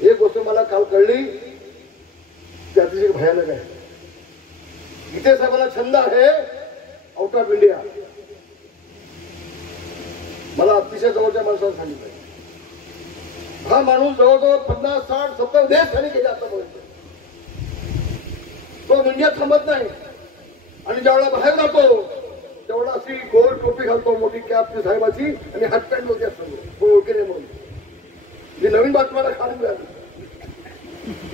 एक गोष्ट मला काल कळली, ती अतिशय भयानक आहे. गीते साहेबांना छंद आहे आउट ऑफ इंडिया. मला अतिशय जवळच्या माणसाने सांगितलं, हा माणूस जवळजवळ 50, 60, 70 देश त्यांनी केले आतापर्यंत. तो इंडियात थांबत नाही आणि ज्यावेळेला बाहेर जातो तेवढा अशी गोल टोपी घालतो, मोठी कॅप साहेबाची, आणि हात पॅन्ट होती असतो ओळखीने म्हणून. मी नवीन बातम्याला खाली मिळाली.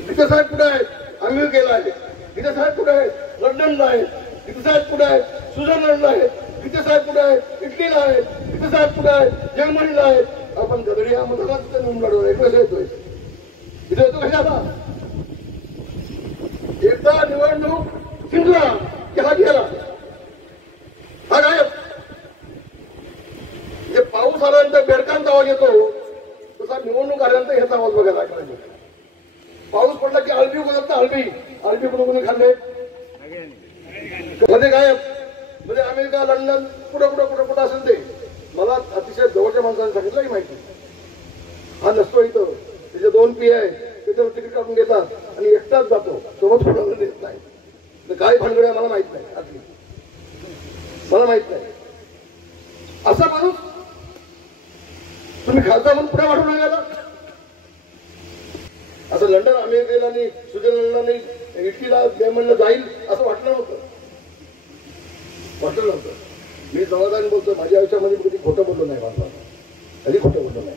गीते साहेब कुठे आहेत? अमेरिकेला आहे. गीते साहेब कुठे आहेत? लंडनला आहेत. गीते साहेब कुठे आहेत? स्वित्झर्लंडला आहेत. गीते साहेब कुठे आहेत? इटलीला आहेत. गीते साहेब कुठे आहेत? जर्मनीला आहेत. आपण गदडी हा म्हणतो तिथे नोंद लढवला कसं येतोय इथे येतो कशाला? एकदा निवडणूक जिंकला की हा गेला, हा गायब. म्हणजे पाऊस आल्यानंतर बेडकांचा आवाज येतो तसा निवडणूक आल्यानंतर ह्याचा आवाज बघायला लागला. पाऊस पडला की अळबी बोलत ना, अळबी कोणी खाल्ले मध्ये गायब. म्हणजे अमेरिका, लंडन, कुठं असेल ते. मला अतिशय जवळच्या माणसाने सांगितलं ही माहिती. हा नसतो इथं, त्याचे 2 पी आहे, त्याच्यावर तिकीट काढून घेतात आणि एकटाच जातो, सोबत कोणाला देत नाही. तर काय भानगड आहे मला माहित नाही, आतली मला माहित नाही. असा माणूस तुम्ही खासदार म्हणून पुढे वाढून गेला. असं लंडन, अमेरिकेला नाही, स्वित्झर्लंडला नाही, इटलीला, जर्मनीला जाईल असं वाटलं नव्हतं. मी समाधान बोलतो, माझ्या आयुष्यामध्ये कधी खोटं बोललो नाही. कधी खोटं बोललो नाही.